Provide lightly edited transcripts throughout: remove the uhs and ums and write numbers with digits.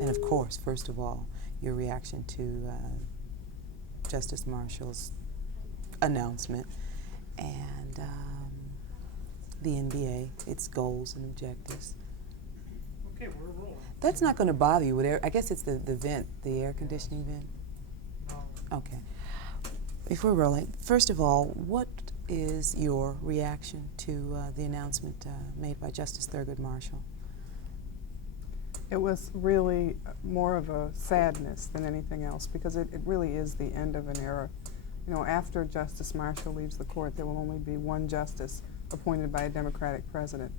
and of course, first of all, your reaction to Justice Marshall's announcement and the NBA, its goals and objectives. Okay, we're rolling. That's not going to bother you with air. I guess it's the vent, the air conditioning vent. No. Okay. If we're rolling, first of all, what is your reaction to the announcement made by Justice Thurgood Marshall? It was really more of a sadness than anything else, because it really is the end of an era. You know, after Justice Marshall leaves the court, there will only be one justice appointed by a Democratic president,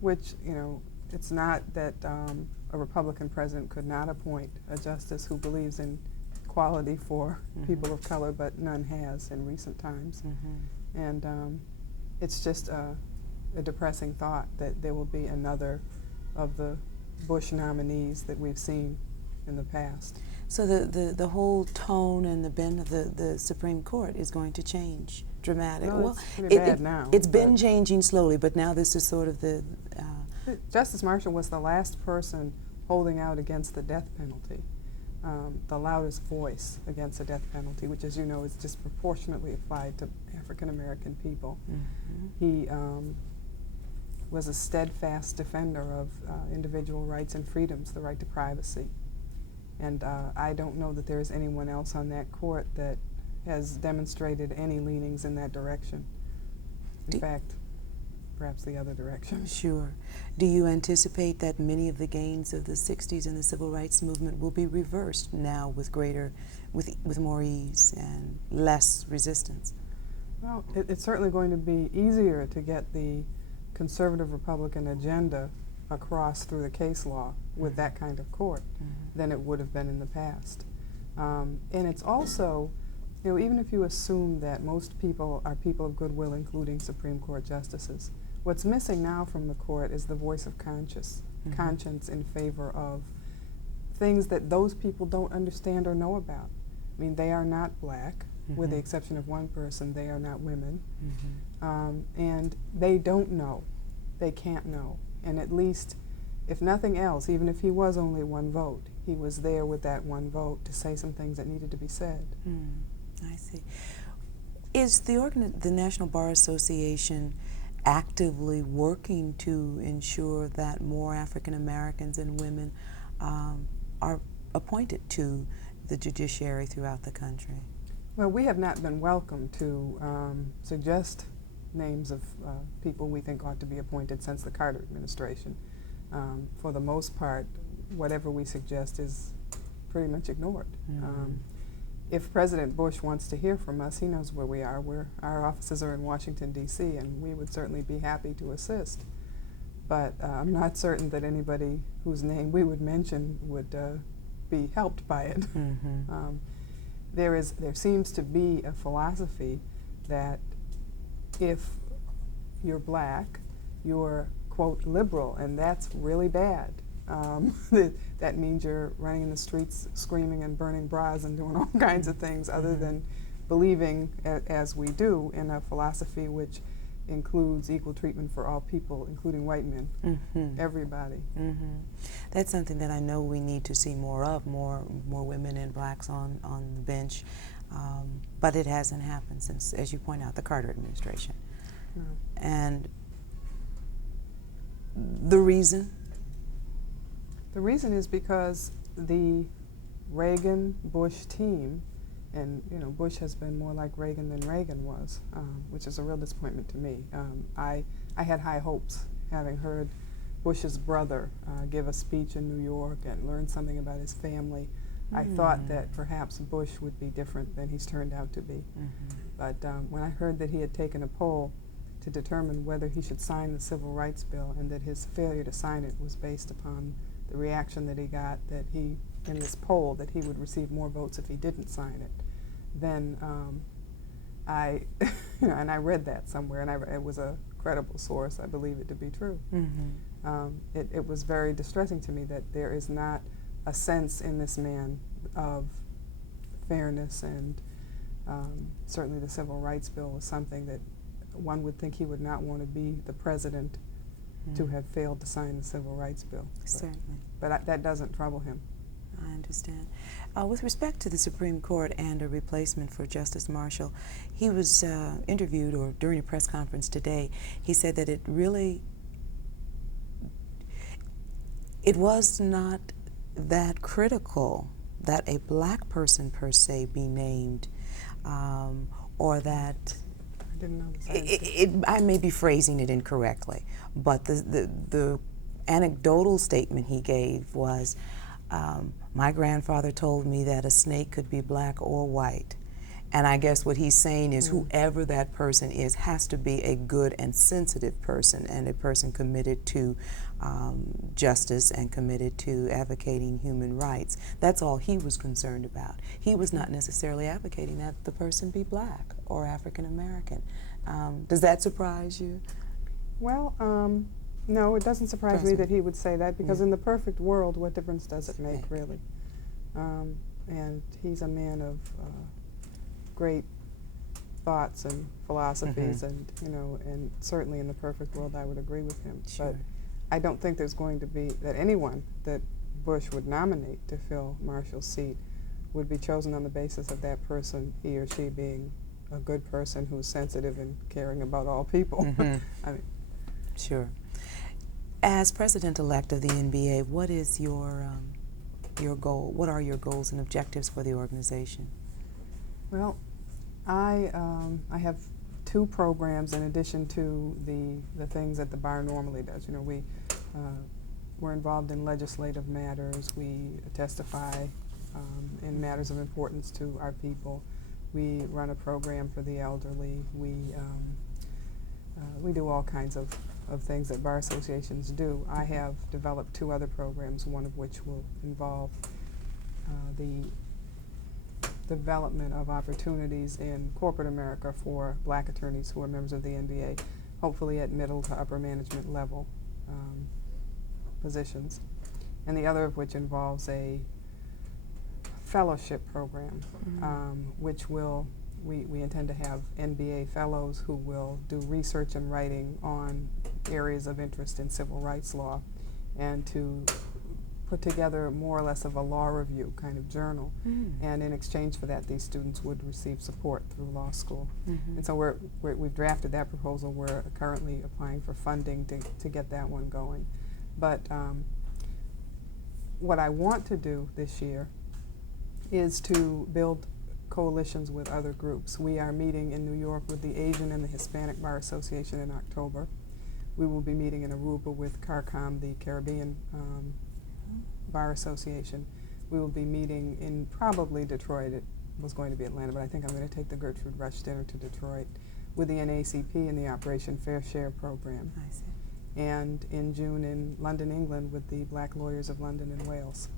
which, you know, it's not that a Republican president could not appoint a justice who believes in equality for people of color, but none has in recent times. And it's just a depressing thought that there will be another of the Bush nominees that we've seen in the past. So the whole tone and the bent of the Supreme Court is going to change dramatically. No, it's pretty bad now. It's been changing slowly, but now this is sort of the... Justice Marshall was the last person holding out against the death penalty, the loudest voice against the death penalty, which, as you know, is disproportionately applied to African American people. He was a steadfast defender of individual rights and freedoms, the right to privacy. And I don't know that there is anyone else on that court that has demonstrated any leanings in that direction. In fact, perhaps the other direction. Sure. Do you anticipate that many of the gains of the 60s and the civil rights movement will be reversed now with more ease and less resistance? Well, it's certainly going to be easier to get the conservative Republican agenda across through the case law with that kind of court than it would have been in the past. And it's also, you know, even if you assume that most people are people of goodwill, including Supreme Court justices, what's missing now from the court is the voice of conscience in favor of things that those people don't understand or know about. I mean, they are not black, with the exception of one person. They are not women. And they don't know. They can't know. And at least, if nothing else, even if he was only one vote, he was there with that one vote to say some things that needed to be said. I see. Is the National Bar Association actively working to ensure that more African Americans and women are appointed to the judiciary throughout the country? Well, we have not been welcome to suggest names of people we think ought to be appointed since the Carter administration. For the most part, whatever we suggest is pretty much ignored. If President Bush wants to hear from us, he knows where we are. Our offices are in Washington, D.C., and we would certainly be happy to assist. But I'm not certain that anybody whose name we would mention would be helped by it. There seems to be a philosophy that if you're black, you're, quote, liberal, and that's really bad. That means you're running in the streets screaming and burning bras and doing all kinds of things other than believing, as we do, in a philosophy which includes equal treatment for all people, including white men, everybody. That's something that I know we need to see more of, more women and blacks on the bench, but it hasn't happened since, as you point out, the Carter administration. And the reason? The reason is because the Reagan-Bush team, and you know, Bush has been more like Reagan than Reagan was, which is a real disappointment to me. I had high hopes, having heard Bush's brother give a speech in New York and learn something about his family. I thought that perhaps Bush would be different than he's turned out to be. But when I heard that he had taken a poll to determine whether he should sign the Civil Rights Bill, and that his failure to sign it was based upon the reaction that he got, that he, in this poll, that he would receive more votes if he didn't sign it, then I, you know, and I read that somewhere, and it was a credible source. I believe it to be true. It was very distressing to me that there is not a sense in this man of fairness, and certainly the Civil Rights Bill was something that one would think he would not want to be the president to have failed to sign the Civil Rights Bill. Certainly. But that doesn't trouble him. I understand. With respect to the Supreme Court and a replacement for Justice Marshall, he was interviewed, or during a press conference today, he said that it was not that critical that a black person per se be named, or that I didn't know this. I may be phrasing it incorrectly, but the anecdotal statement he gave was, my grandfather told me that a snake could be black or white. And I guess what he's saying is whoever that person is has to be a good and sensitive person, and a person committed to justice and committed to advocating human rights. That's all he was concerned about. He was not necessarily advocating that the person be black or African American. Does that surprise you? Well, no, it doesn't surprise me that he would say that, because in the perfect world, what difference does it make, really? And he's a man of great thoughts and philosophies, and and certainly in the perfect world, I would agree with him. Sure. But I don't think there's going to be that anyone that Bush would nominate to fill Marshall's seat would be chosen on the basis of that person, he or she, being a good person who's sensitive and caring about all people. I mean, sure. As president-elect of the NBA, what is your goal? What are your goals and objectives for the organization? Well, I have two programs in addition to the things that the bar normally does. We're involved in legislative matters. We testify in matters of importance to our people. We run a program for the elderly. We do all kinds of things that bar associations do. I have developed two other programs, one of which will involve the development of opportunities in corporate America for black attorneys who are members of the NBA, hopefully at middle to upper management level positions. And the other of which involves a fellowship program, which we intend to have NBA fellows who will do research and writing on areas of interest in civil rights law, and to put together more or less of a law review kind of journal. And in exchange for that, these students would receive support through law school. And so we've drafted that proposal. We're currently applying for funding to get that one going. But what I want to do this year is to build coalitions with other groups. We are meeting in New York with the Asian and the Hispanic Bar Association in October. We will be meeting in Aruba with CARCOM, the Caribbean Bar Association. We will be meeting in probably Detroit. It was going to be Atlanta, but I think I'm going to take the Gertrude Rush dinner to Detroit with the NACP and the Operation Fair Share program. I see. And in June in London, England, with the Black Lawyers of London and Wales.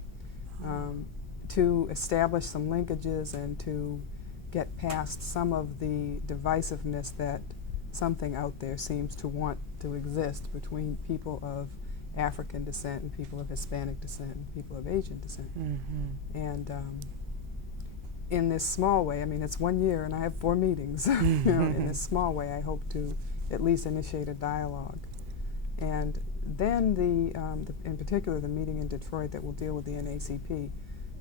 To establish some linkages and to get past some of the divisiveness that something out there seems to want to exist between people of African descent and people of Hispanic descent and people of Asian descent. And in this small way, I mean, it's 1 year and I have 4 meetings. In this small way, I hope to at least initiate a dialogue. And then in particular, the meeting in Detroit that will deal with the NACP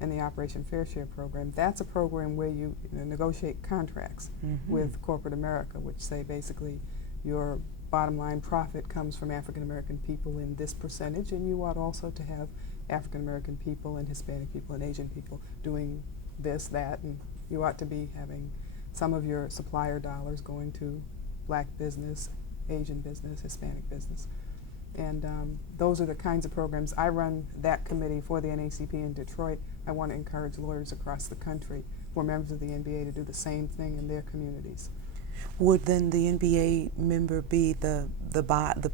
and the Operation Fair Share program, that's a program where you negotiate contracts with corporate America, which say basically your bottom line profit comes from African American people in this percentage, and you ought also to have African American people and Hispanic people and Asian people doing this, that, and you ought to be having some of your supplier dollars going to black business, Asian business, Hispanic business. And those are the kinds of programs. I run that committee for the NACP in Detroit. I want to encourage lawyers across the country who are members of the NBA to do the same thing in their communities. Would then the NBA member be the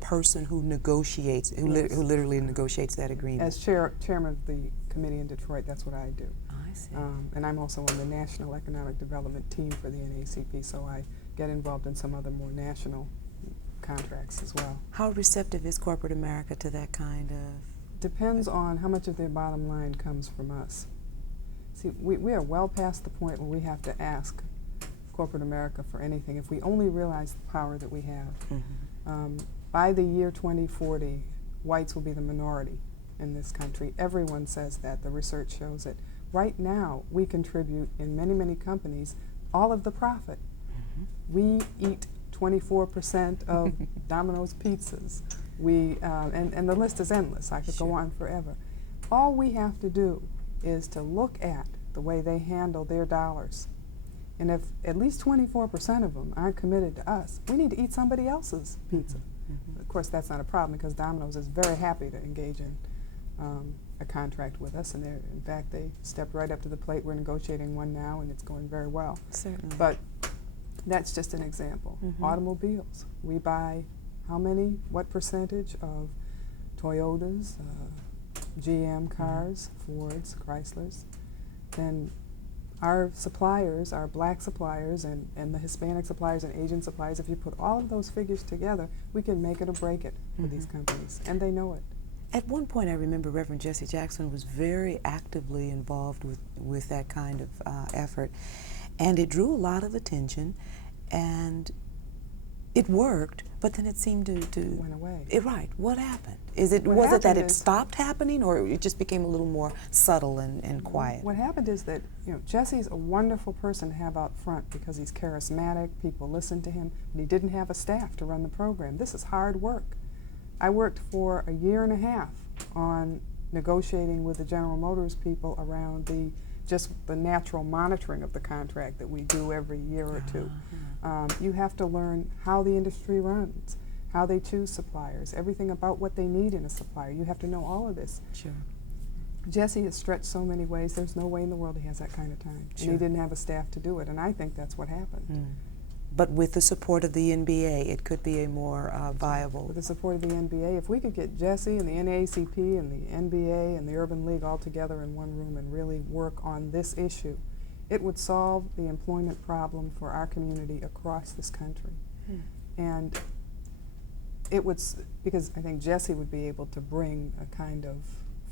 person who negotiates, who literally negotiates that agreement? As chairman of the committee in Detroit, that's what I do. I see. And I'm also on the National Economic Development team for the NACP, so I get involved in some other more national contracts as well. How receptive is corporate America to that kind of? Depends on how much of their bottom line comes from us. See, we are well past the point where we have to ask corporate America for anything. If we only realize the power that we have. By the year 2040, whites will be the minority in this country. Everyone says that. The research shows it. Right now, we contribute in many, many companies all of the profit. We eat 24% of Domino's pizzas. And the list is endless. I could go on forever. All we have to do is to look at the way they handle their dollars. And if at least 24% of them aren't committed to us, we need to eat somebody else's pizza. Of course, that's not a problem because Domino's is very happy to engage in a contract with us. And in fact, they stepped right up to the plate. We're negotiating one now, and it's going very well. Certainly. But that's just an example. Automobiles. We buy how many, what percentage of Toyotas, GM cars, Fords, Chryslers. Then our suppliers, our black suppliers and the Hispanic suppliers and Asian suppliers, if you put all of those figures together, we can make it or break it for these companies, and they know it. At one point, I remember Reverend Jesse Jackson was very actively involved with that kind of effort, and it drew a lot of attention, and it worked, but then it seemed to Went away. Right. What happened? Was it that it stopped happening, or it just became a little more subtle and quiet? What happened is that Jesse's a wonderful person to have out front because he's charismatic. People listen to him, but he didn't have a staff to run the program. This is hard work. I worked for a year and a half on negotiating with the General Motors people around just the natural monitoring of the contract that we do every year or two. You have to learn how the industry runs, how they choose suppliers, everything about what they need in a supplier. You have to know all of this. Sure. Jesse is stretched so many ways, there's no way in the world he has that kind of time. Sure. And he didn't have a staff to do it, and I think that's what happened. But with the support of the NBA, it could be a more viable. With the support of the NBA, if we could get Jesse and the NAACP and the NBA and the Urban League all together in one room and really work on this issue, it would solve the employment problem for our community across this country. And it would, because I think Jesse would be able to bring a kind of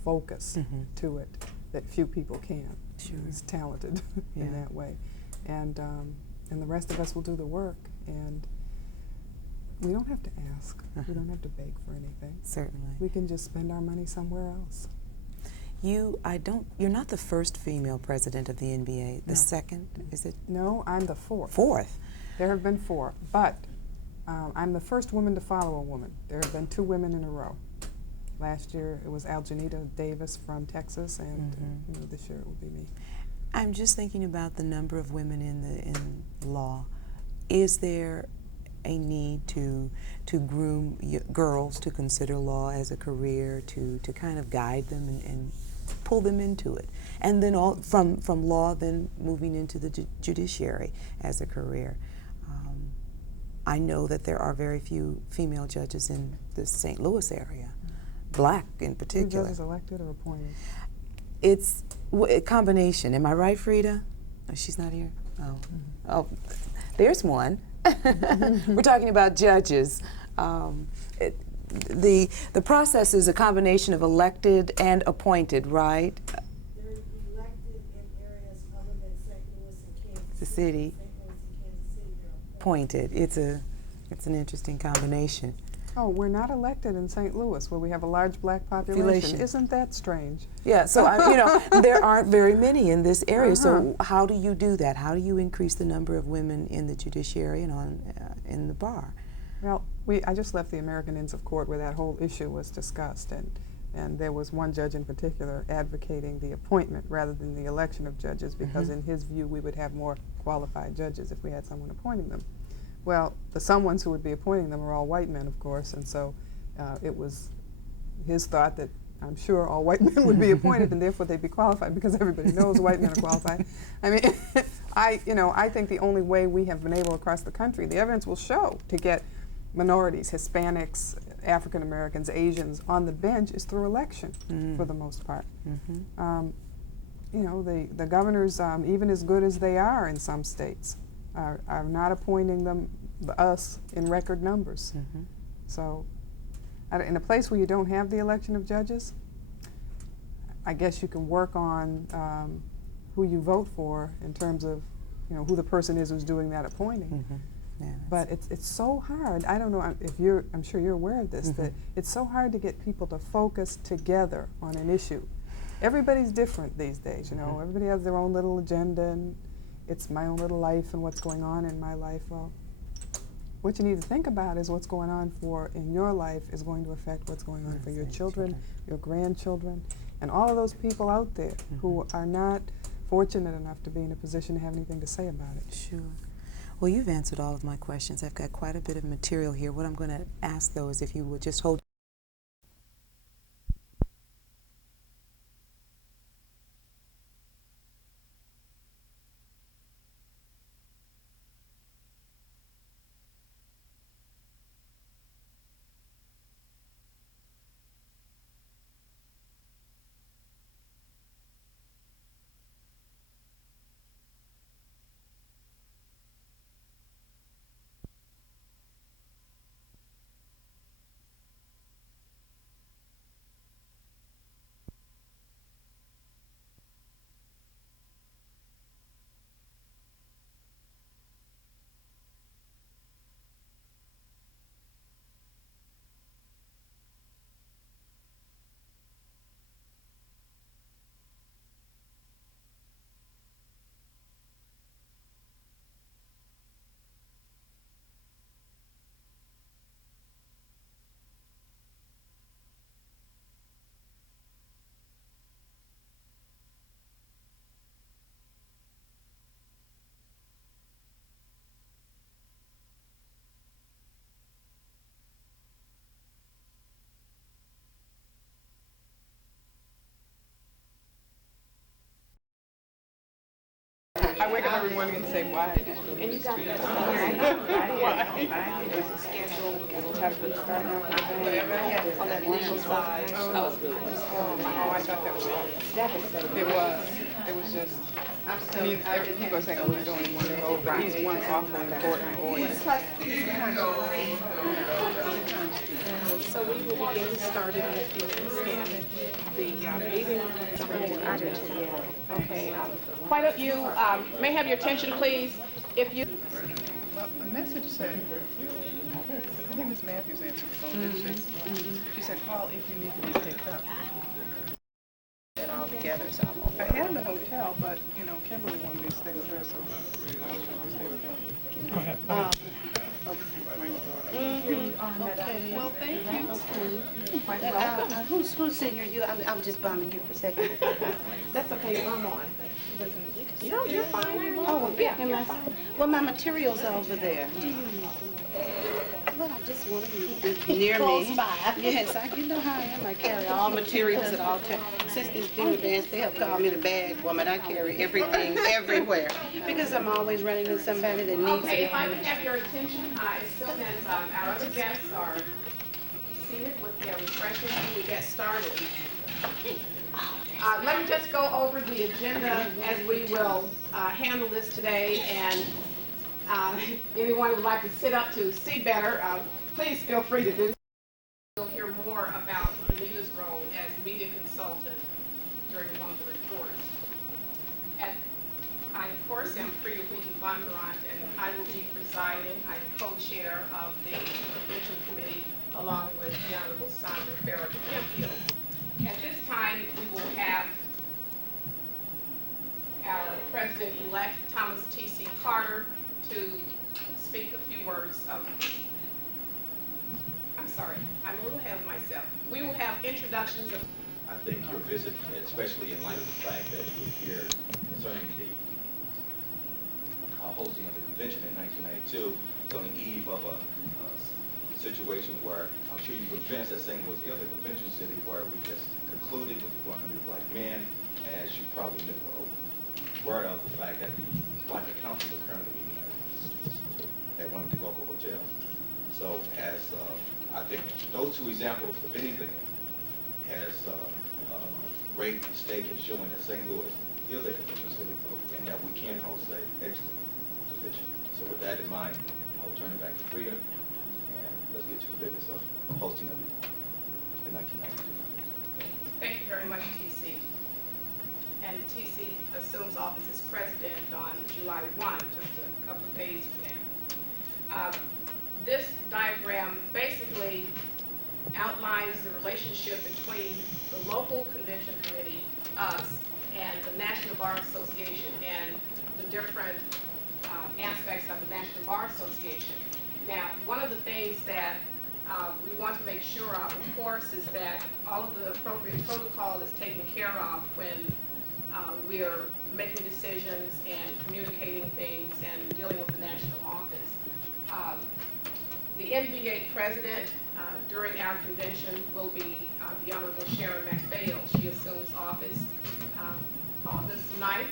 focus to it that few people can. Sure. He's talented in that way. And the rest of us will do the work. And we don't have to ask. We don't have to beg for anything. Certainly. We can just spend our money somewhere else. You're not the first female president of the NBA. The No. second, is it? No, I'm the fourth. Fourth. There have been four, but I'm the first woman to follow a woman. There have been two women in a row. Last year it was Aljanita Davis from Texas, and this year it will be me. I'm just thinking about the number of women in law. Is there a need to groom girls to consider law as a career, to kind of guide them and pull them into it, and then from law then moving into the judiciary as a career? I know that there are very few female judges in the St. Louis area, black in particular. Judges elected or appointed? It's a combination. Am I right, Frida? Oh, she's not here? Oh, there's one. We're talking about judges. The process is a combination of elected and appointed, right? They're elected in areas other than St. Louis and Kansas The city. St. Louis and Kansas City, they're Appointed. It's an interesting combination. Oh, we're not elected in St. Louis, where we have a large black population. Isn't that strange? Yeah, so there aren't very many in this area. So how do you do that? How do you increase the number of women in the judiciary and in the bar? Well, I just left the American Inns of Court where that whole issue was discussed, and there was one judge in particular advocating the appointment rather than the election of judges, because in his view we would have more qualified judges if we had someone appointing them. Well, the someones who would be appointing them are all white men, of course, and so it was his thought that I'm sure all white men would be appointed and therefore they'd be qualified, because everybody knows white men are qualified. I mean, I think the only way we have been able across the country, the evidence will show, to get minorities, Hispanics, African Americans, Asians on the bench is through election for the most part. The governors, even as good as they are in some states, are not appointing us in record numbers. So in a place where you don't have the election of judges, I guess you can work on who you vote for in terms of who the person is who's doing that appointing. Yeah, But it's so hard. I don't know if you're, I'm sure you're aware of this, that it's so hard to get people to focus together on an issue. Everybody's different these days, you know. Everybody has their own little agenda, and it's my own little life and what's going on in my life. Well, what you need to think about is what's going on in your life is going to affect what's going on for your children, your grandchildren, and all of those people out there who are not fortunate enough to be in a position to have anything to say about it. Sure. Well, you've answered all of my questions. I've got quite a bit of material here. What I'm going to ask, though, is if you would just hold. I wake up every morning and say, why? And you got that schedule testing starting out on that legal side. Oh, I thought that was awful. It was. It was just, I mean, people are saying, oh, he's only one vote, but he's one awful important voice. So we will be getting started in a few minutes, and the meeting. Okay. Why don't you may have your attention, please? If you. Well, the message said, I think Ms. Matthews answered the phone, didn't she? She said, call if you need to be picked up. It all together, so I'm I had the hotel, but, you know, Kimberly wanted me to stay with her, so I was going to stay with her. Go ahead. okay. Well, thank you. Quite welcome. Who's sitting here? You? I'm just bumming here for a second. That's okay. I'm on. You're fine. Oh, yeah, you're fine. Well, my materials are over there. Do you need them? Well, I just want them to be near me. Yes, you know how I am. I carry all materials at all times. Since this dinner dance, they have called me the bag woman. I carry everything everywhere because I'm always running into somebody that needs it. Okay, if I can have your attention, as soon as our other guests are seated with their refreshments, we get started. Let me just go over the agenda as we will handle this today, and anyone who would like to sit up to see better, please feel free to do so. You'll hear more about Anita's role as media consultant during one of the reports. And I, of course, am Frida Wheaton-Bondurant, and I will be presiding. I'm co-chair of the Convention Committee, along with the Honorable Sandra Farragher-Hemphill. At this time, we will have our President-elect, Thomas T.C. Carter, to speak a few words of, I'm sorry, I'm a little ahead of myself. We will have introductions of. I think your visit, especially in light of the fact that you're here concerning the hosting of the convention in 1992, on the eve of a situation where I'm sure you were convinced that St. Louis is the convention city where we just concluded with the 100 Black men, as you probably were aware of the fact that the Black Council are currently meeting at one of the local hotels. So as I think those two examples of anything has great stake in showing that St. Louis is a convention city and that we can host an excellent convention. So with that in mind, I will turn it back to Frida, and let's get to the business of hosting of the 1992. Thank you very much, TC. And TC assumes office as president on July 1, just a couple of days from now. This diagram basically outlines the relationship between the local convention committee, us, and the National Bar Association and the different aspects of the National Bar Association. Now, one of the things that we want to make sure of course, is that all of the appropriate protocol is taken care of when we're making decisions and communicating things and dealing with the national office. The NBA president during our convention will be the Honorable Sharon McPhail. She assumes office August 9th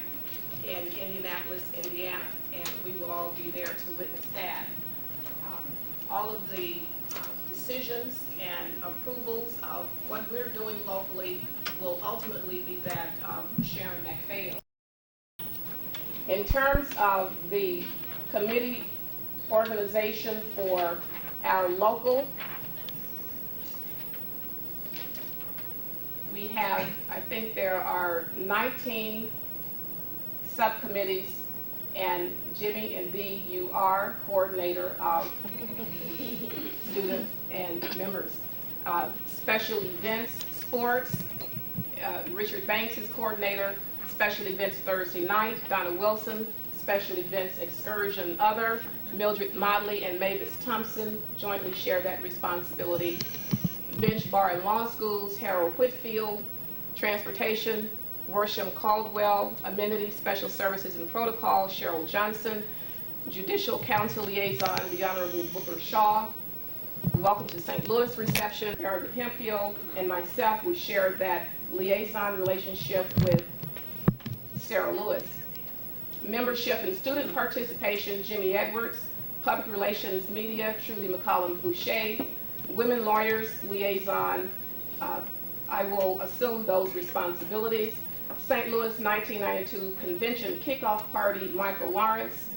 in Indianapolis, Indiana, and we will all be there to witness that. All of the decisions and approvals of what we're doing locally will ultimately be that of Sharon McPhail. In terms of the committee organization for our local, we have, I think there are 19 subcommittees, and Jimmy, indeed, you are coordinator of student and members. Special events, sports, Richard Banks is coordinator. Special events Thursday night, Donna Wilson. Special events excursion other, Mildred Motley and Mavis Thompson jointly share that responsibility. Bench bar and law schools, Harold Whitfield. Transportation, Worsham Caldwell. Amenities, special services and protocol, Cheryl Johnson. Judicial Council liaison, the Honorable Booker Shaw. Welcome to St. Louis reception, Erica Hemphill and myself, we share that liaison relationship with Sarah Lewis. Membership and student participation, Jimmy Edwards. Public relations media, Trudy McCollum Boucher. Women lawyers liaison, I will assume those responsibilities. St. Louis 1992 convention kickoff party, Michael Lawrence.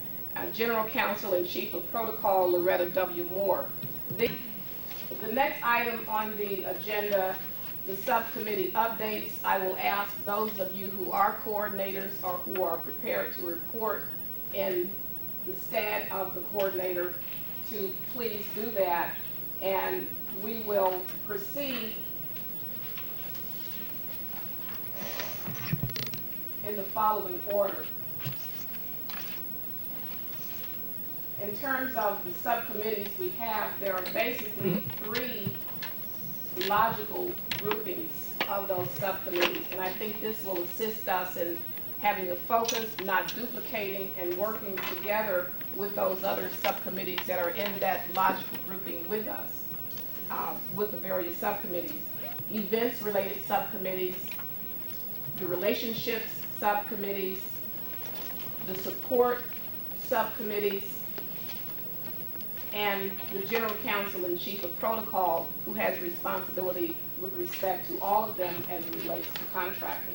General counsel and chief of protocol, Loretta W. Moore. The next item on the agenda, the subcommittee updates. I will ask those of you who are coordinators or who are prepared to report in the stead of the coordinator to please do that, and we will proceed in the following order. In terms of the subcommittees we have, there are basically three logical groupings of those subcommittees, and I think this will assist us in having a focus, not duplicating, and working together with those other subcommittees that are in that logical grouping with us, with the various subcommittees. Events-related subcommittees, the relationships subcommittees, the support subcommittees, and the general counsel and chief of protocol, who has responsibility with respect to all of them as it relates to contracting.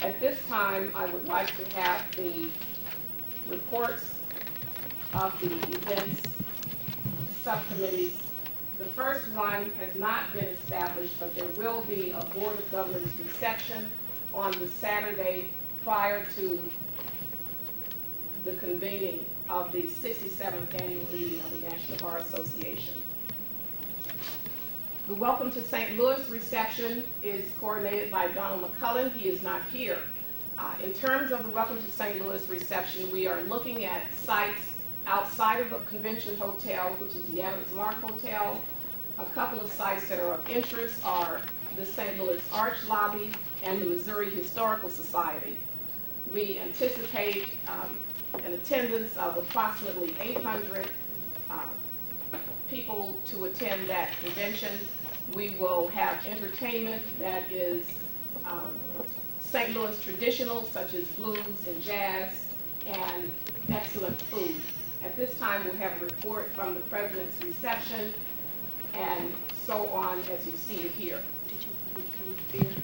At this time, I would like to have the reports of the events subcommittees. The first one has not been established, but there will be a Board of Governors reception on the Saturday prior to the convening of the 67th annual meeting of the National Bar Association. The Welcome to St. Louis reception is coordinated by Donald McCullen. He is not here. In terms of the Welcome to St. Louis reception, we are looking at sites outside of the convention hotel, which is the Adams Mark Hotel. A couple of sites that are of interest are the St. Louis Arch Lobby and the Missouri Historical Society. We anticipate an attendance of approximately 800 people to attend that convention. We will have entertainment that is St. Louis traditional, such as blues and jazz, and excellent food. At this time, we'll have a report from the President's reception, and so on as you see it here. Did you come up here?